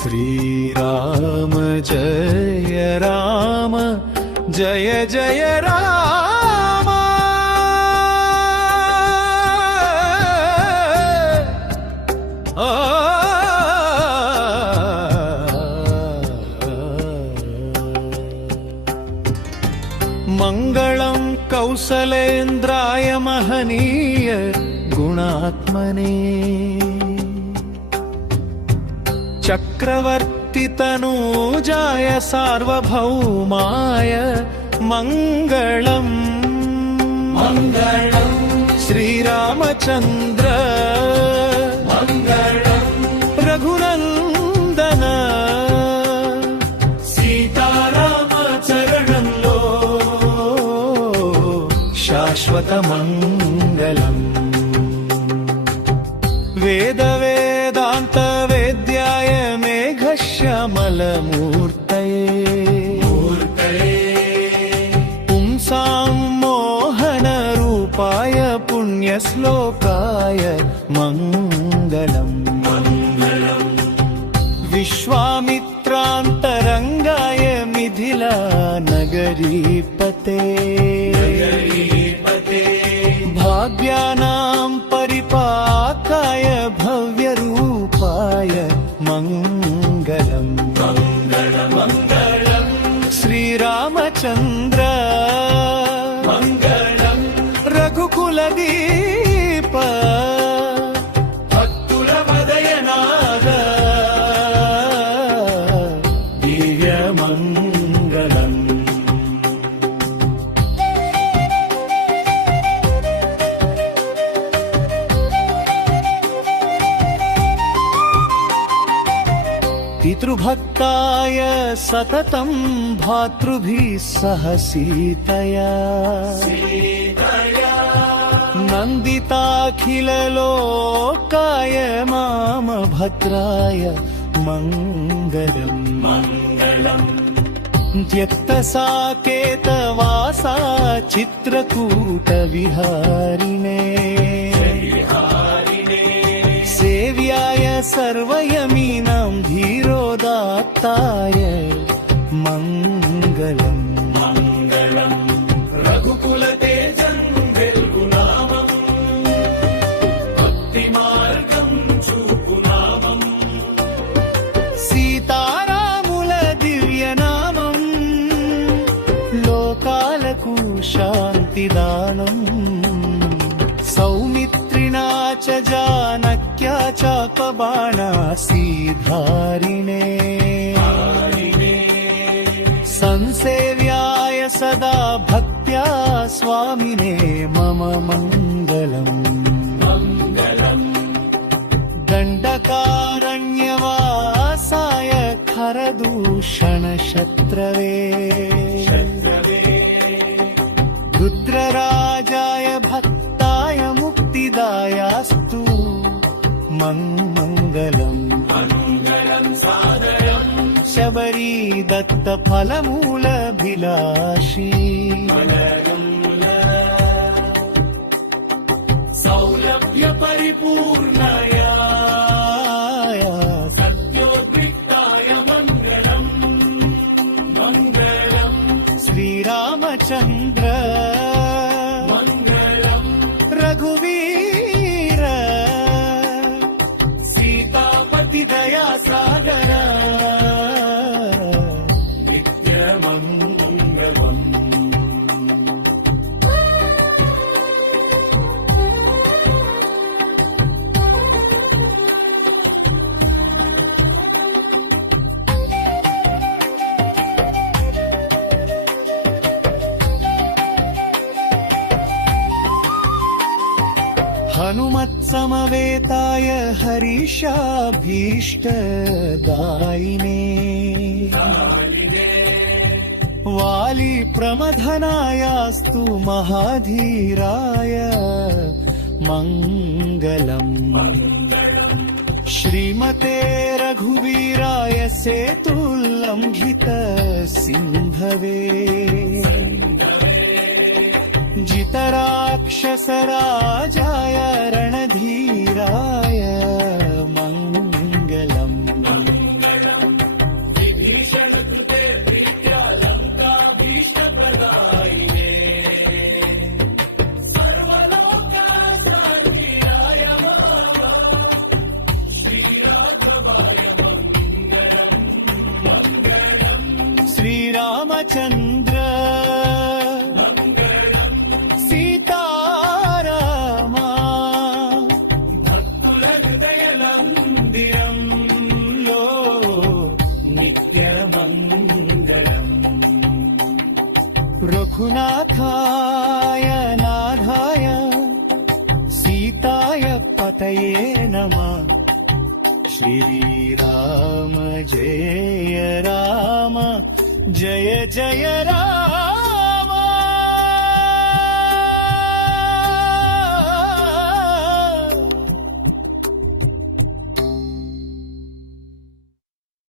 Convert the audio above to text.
श्रीराम जय राम जय जय राम मंगलं कौसलेन्द्राय महनीय गुणात्मने चक्रवर्ती तनूजाय सार्वभौमाय मंगलम् मंगलम् श्रीरामचंद्र मंगलम् रघुनंदन सीताराम चरणंलो शाश्वत मंगलम् वेद वेदांत वेद्याय मेघश्यामलमूर्तये पुंसां मोहनरूपाय पुण्यश्लोकाय मङ्गलम् विश्वामित्रान्तरङ्गाय मिथिलानगरीपते भाग्यानां परिपाकाय भव्यरूपाय मङ्गलम् श्रीरामचन्द्र मङ्गलम् रघुकुलदीप भक्तुलवदयनाद दिव्यमङ्गलम् पितृभक्ताय सततं भातृभिः सह सीतया नन्दिताखिललोकाय मामभद्राय मङ्गलम् त्यक्तसाकेतवासा चित्रकूटविहारिणे सेव्याय सर्वयमीनां धीरोदात्ताय मङ्गलम् रघुकुलतेजं वेल्गुनामम् भक्तिमार्गं चूपुनामम् सीतारामुल दिव्यनामम् लोकाలకు शान्तिदानम् सौमित्रिणा च जानक्या चापबाणासीधारिणे संसेव्याय सदा भक्त्या स्वामिने मम मङ्गलम् दण्डकारण्यवासाय खरदूषणशत्रवे रुद्रराजाय भक्ताय मुक्तिदायास्तु मङ्गलम् शबरी दत्त फलमूलभिलाषी सौलभ्य परिपूर्णया सत्योद्रिक्ताय मङ्गलम् श्रीरामचन्द्र रघुवीर सीतापति दया सागर नित्यमङ्गलम् हनुमत्समवेताय हरीशाभीष्टदायिने वाली प्रमथनायास्तु महाधीराय मङ्गलम् श्रीमते रघुवीराय सेतुल्लङ्घित सिन्धवे जितराक्षसराजाय रणधीराय मङ्गलम् రామచంద్ర సీతారామా భక్తుల హృదయలందిరంలో నిత్య మంగళం రఘునాథాయ నాథాయ సీతాయ పతయే నమః श्रीराम जय राम जय जय राम